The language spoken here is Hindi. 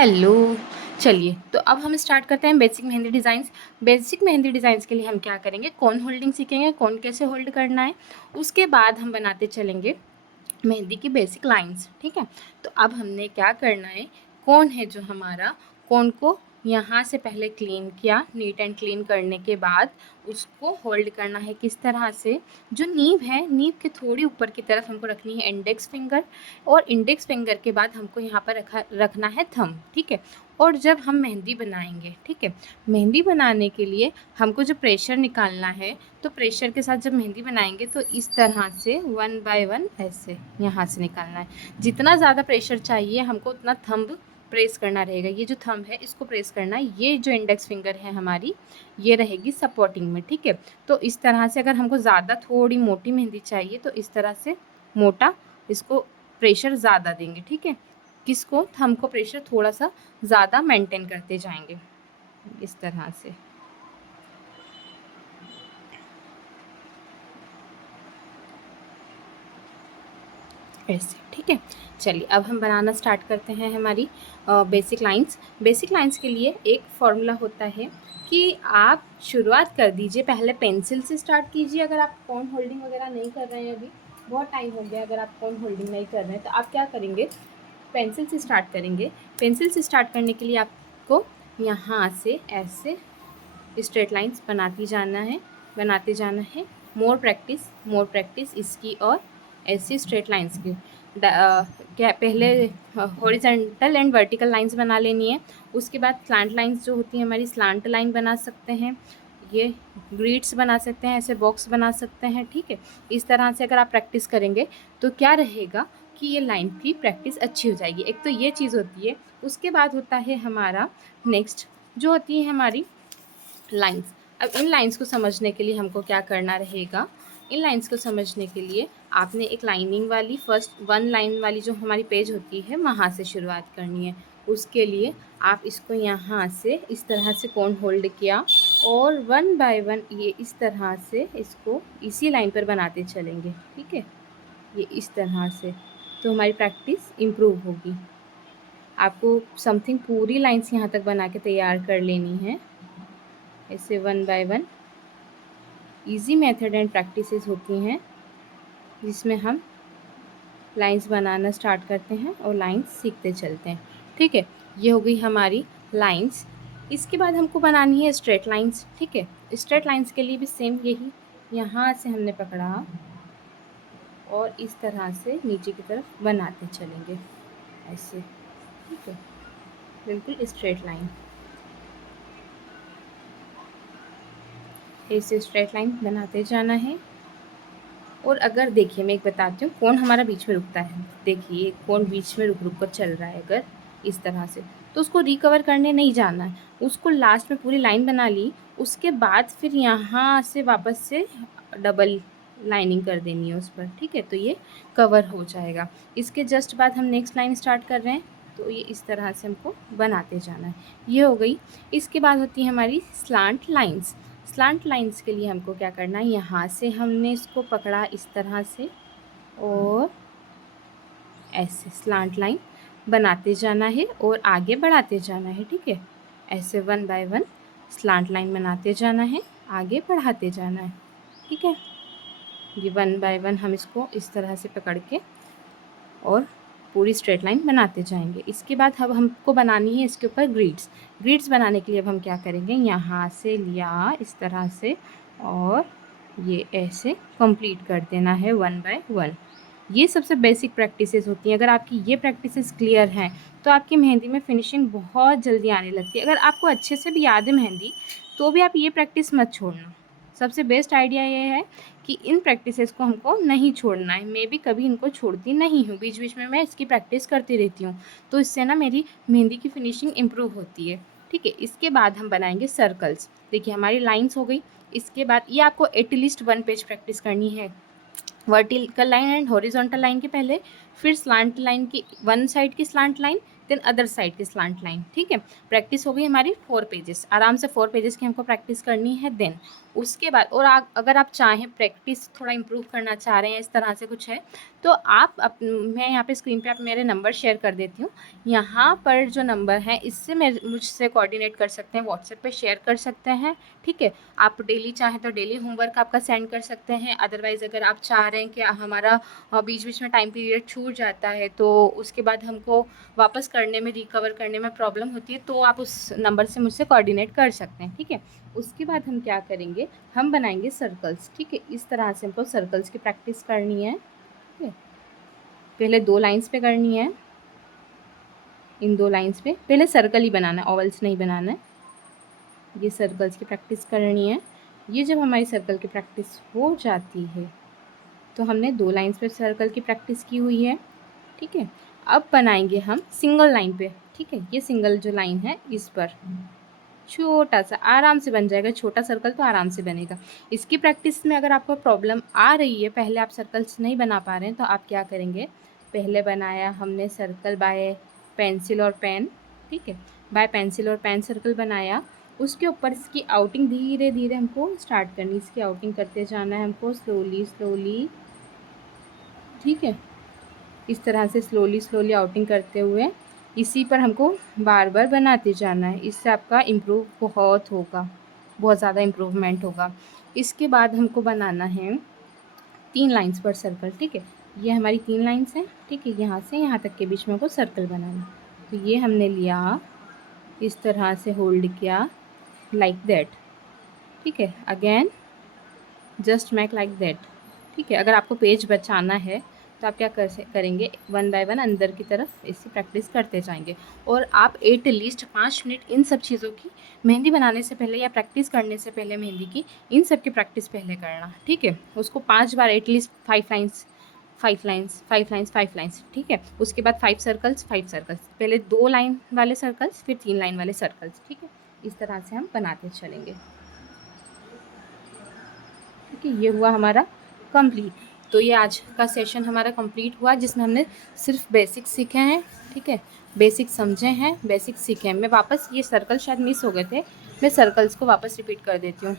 हेलो। चलिए तो अब हम स्टार्ट करते हैं basic mehndi designs. Basic mehndi designs के लिए हम क्या करेंगे, कौन होल्डिंग सीखेंगे, कौन कैसे होल्ड करना है। उसके बाद हम बनाते चलेंगे मेहंदी की बेसिक लाइंस। ठीक है, तो अब हमने क्या करना है, कौन है जो हमारा कौन को यहाँ से पहले क्लीन किया, नीट एंड क्लीन करने के बाद उसको होल्ड करना है किस तरह से। जो नीव है, नीव के थोड़ी ऊपर की तरफ हमको रखनी है इंडेक्स फिंगर, और इंडेक्स फिंगर के बाद हमको यहाँ पर रखना है थंब। ठीक है, और जब हम मेहंदी बनाएंगे, ठीक है, मेहंदी बनाने के लिए हमको जो प्रेशर निकालना है, तो प्रेशर के साथ जब मेहंदी बनाएंगे तो इस तरह से 1 बाय 1 ऐसे यहाँ से निकालना है। जितना ज़्यादा प्रेशर चाहिए हमको उतना थंब प्रेस करना रहेगा। ये जो थंब है इसको प्रेस करना है, ये जो इंडेक्स फिंगर है हमारी ये रहेगी सपोर्टिंग में। ठीक है, तो इस तरह से अगर हमको ज़्यादा थोड़ी मोटी मेहंदी चाहिए तो इस तरह से मोटा इसको प्रेशर ज़्यादा देंगे। ठीक है, किसको, थंब को प्रेशर थोड़ा सा ज़्यादा मेंटेन करते जाएंगे इस तरह से। ऐसे, ठीक है। चलिए अब हम बनाना स्टार्ट करते हैं हमारी बेसिक लाइंस। बेसिक लाइंस के लिए एक फॉर्मूला होता है कि आप शुरुआत कर दीजिए पहले पेंसिल से स्टार्ट कीजिए। अगर आप कॉन होल्डिंग वगैरह नहीं कर रहे हैं, अभी बहुत टाइम हो गया, अगर आप कॉन होल्डिंग नहीं कर रहे हैं तो आप क्या करेंगे, पेंसिल से स्टार्ट करेंगे। पेंसिल से स्टार्ट करने के लिए आपको यहाँ से ऐसे स्ट्रेट लाइंस बनाते जाना है। मोर प्रैक्टिस इसकी, और ऐसी स्ट्रेट लाइंस की क्या पहले हॉरिजॉन्टल एंड वर्टिकल लाइंस बना लेनी है। उसके बाद स्लांट लाइंस जो होती है हमारी, स्लांट लाइन बना सकते हैं, ये ग्रिड्स बना सकते हैं, ऐसे बॉक्स बना सकते हैं। ठीक है, इस तरह से अगर आप प्रैक्टिस करेंगे तो क्या रहेगा कि ये लाइन की प्रैक्टिस अच्छी हो जाएगी। एक तो ये चीज़ होती है। उसके बाद होता है हमारा नेक्स्ट जो होती है हमारी लाइंस। अब इन लाइंस को समझने के लिए हमको क्या करना रहेगा, इन लाइंस को समझने के लिए आपने एक लाइनिंग वाली फर्स्ट 1 लाइन वाली जो हमारी पेज होती है वहाँ से शुरुआत करनी है। उसके लिए आप इसको यहाँ से इस तरह से कोन होल्ड किया और 1 बाय 1 ये इस तरह से इसको इसी लाइन पर बनाते चलेंगे। ठीक है, ये इस तरह से, तो हमारी प्रैक्टिस इम्प्रूव होगी। आपको समथिंग पूरी लाइंस यहाँ तक बना के तैयार कर लेनी है, ऐसे 1 by 1 easy method and practices होती हैं जिसमें हम लाइंस बनाना स्टार्ट करते हैं और लाइंस सीखते चलते हैं। ठीक है, ये हो गई हमारी लाइंस। इसके बाद हमको बनानी है स्ट्रेट लाइंस। ठीक है, स्ट्रेट लाइंस के लिए भी सेम यही, यहाँ से हमने पकड़ा और इस तरह से नीचे की तरफ बनाते चलेंगे ऐसे। ठीक है, बिल्कुल स्ट्रेट लाइन, ऐसे स्ट्रेट लाइन बनाते जाना है। और अगर देखिए मैं एक बताती हूँ, कौन हमारा बीच में रुकता है, देखिए कौन बीच में रुक रुक कर चल रहा है अगर इस तरह से, तो उसको रिकवर करने नहीं जाना है, उसको लास्ट में पूरी लाइन बना ली, उसके बाद फिर यहाँ से वापस से डबल लाइनिंग कर देनी है उस पर। ठीक है, तो ये कवर हो जाएगा। इसके जस्ट बाद हम नेक्स्ट लाइन स्टार्ट कर रहे हैं, तो ये इस तरह से हमको बनाते जाना है। ये हो गई। इसके बाद होती है हमारी स्लांट लाइंस। स्लांट लाइंस के लिए हमको क्या करना है, यहाँ से हमने इसको पकड़ा इस तरह से और ऐसे स्लांट लाइन बनाते जाना है और आगे बढ़ाते जाना है। ठीक है, ऐसे 1 बाय 1 स्लांट लाइन बनाते जाना है, आगे बढ़ाते जाना है। ठीक है, ये 1 बाय 1 हम इसको इस तरह से पकड़ के और पूरी स्ट्रेट लाइन बनाते जाएंगे। इसके बाद अब हमको बनानी है इसके ऊपर ग्रिड्स। ग्रिड्स बनाने के लिए अब हम क्या करेंगे, यहाँ से लिया इस तरह से और ये ऐसे कंप्लीट कर देना है 1 बाय 1। ये सबसे बेसिक प्रैक्टिसेस होती हैं। अगर आपकी ये प्रैक्टिसेस क्लियर हैं तो आपकी मेहंदी में फिनिशिंग बहुत जल्दी आने लगती है। अगर आपको अच्छे से भी याद है मेहंदी तो भी आप ये प्रैक्टिस मत छोड़ना। सबसे बेस्ट आइडिया ये है कि इन प्रैक्टिसेस को हमको नहीं छोड़ना है। मैं भी कभी इनको छोड़ती नहीं हूँ, बीच बीच में मैं इसकी प्रैक्टिस करती रहती हूँ, तो इससे ना मेरी मेहंदी की फिनिशिंग इम्प्रूव होती है। ठीक है, इसके बाद हम बनाएंगे सर्कल्स। देखिए हमारी लाइंस हो गई। इसके बाद ये आपको एटलीस्ट 1 पेज प्रैक्टिस करनी है, vertical line and horizontal line के पहले, फिर स्लांट लाइन की 1 साइड की slant line, then other side की स्लांट लाइन। ठीक है, प्रैक्टिस हो गई हमारी 4 पेजेस, आराम से 4 पेजेस की हमको प्रैक्टिस करनी है। देन उसके बाद और अगर आप चाहें प्रैक्टिस थोड़ा इम्प्रूव करना चाह रहे हैं, इस तरह से कुछ है, तो मैं यहाँ पे स्क्रीन पे आप मेरे नंबर शेयर कर देती हूँ। यहाँ पर जो नंबर है इससे मुझसे कोऑर्डिनेट कर सकते हैं, व्हाट्सएप पे शेयर कर सकते हैं, ठीक है। आप डेली चाहें तो डेली होमवर्क आपका सेंड कर सकते हैं। अदरवाइज़ अगर आप चाह रहे हैं कि हमारा बीच बीच में टाइम पीरियड छूट जाता है तो उसके बाद हमको वापस करने में, रिकवर करने में प्रॉब्लम होती है, तो आप उस नंबर से मुझसे कोऑर्डिनेट कर सकते हैं, ठीक है। उसके बाद हम क्या करेंगे, हम बनाएंगे सर्कल्स, ठीक है। इस तरह से हमको सर्कल्स की प्रैक्टिस करनी है, ठीक है। पहले 2 लाइंस पे करनी है, इन 2 लाइंस पे पहले सर्कल ही बनाना है, ओवल्स नहीं बनाना है। ये सर्कल्स की प्रैक्टिस करनी है। ये जब हमारी सर्कल की प्रैक्टिस हो जाती है तो हमने 2 लाइंस पे सर्कल की प्रैक्टिस की हुई है, ठीक है। अब बनाएंगे हम सिंगल लाइन पे, ठीक है। ये सिंगल जो लाइन है इस पर छोटा सा आराम से बन जाएगा, छोटा सर्कल तो आराम से बनेगा। इसकी प्रैक्टिस में अगर आपको प्रॉब्लम आ रही है, पहले आप सर्कल्स नहीं बना पा रहे हैं, तो आप क्या करेंगे, पहले बनाया हमने सर्कल बाय पेंसिल और पेन, ठीक है। बाय पेंसिल और पेन सर्कल बनाया, उसके ऊपर इसकी आउटिंग धीरे धीरे हमको स्टार्ट करनी, इसकी आउटिंग करते जाना है हमको स्लोली स्लोली, ठीक है। इस तरह से स्लोली स्लोली आउटिंग करते हुए इसी पर हमको बार बार बनाते जाना है। इससे आपका इम्प्रूव बहुत होगा, बहुत ज़्यादा इम्प्रूवमेंट होगा। इसके बाद हमको बनाना है 3 लाइंस पर सर्कल, ठीक है। ये हमारी 3 लाइंस हैं, ठीक है। यहाँ से यहाँ तक के बीच में हमको सर्कल बनाना, तो ये हमने लिया, इस तरह से होल्ड किया लाइक दैट, ठीक है। Again just make like that, ठीक है। अगर आपको पेज बचाना है तो आप क्या करेंगे, 1 बाय 1 अंदर की तरफ इसकी प्रैक्टिस करते जाएंगे। और आप एटलीस्ट 5 मिनट इन सब चीज़ों की, मेहंदी बनाने से पहले या प्रैक्टिस करने से पहले मेहंदी की, इन सब की प्रैक्टिस पहले करना, ठीक है। उसको 5 बार at least 5 lines 5 lines 5 lines 5 lines, ठीक है। उसके बाद 5 सर्कल्स 5 सर्कल्स, पहले 2 लाइन वाले सर्कल्स फिर 3 लाइन वाले सर्कल्स, ठीक है। इस तरह से हम बनाते चलेंगे, ठीक है। ये हुआ हमारा कंप्लीट। तो ये आज का सेशन हमारा कंप्लीट हुआ, जिसमें हमने सिर्फ बेसिक सीखे हैं, ठीक है। बेसिक समझे हैं, बेसिक सीखे हैं। मैं वापस, ये सर्कल शायद मिस हो गए थे, मैं सर्कल्स को वापस रिपीट कर देती हूँ।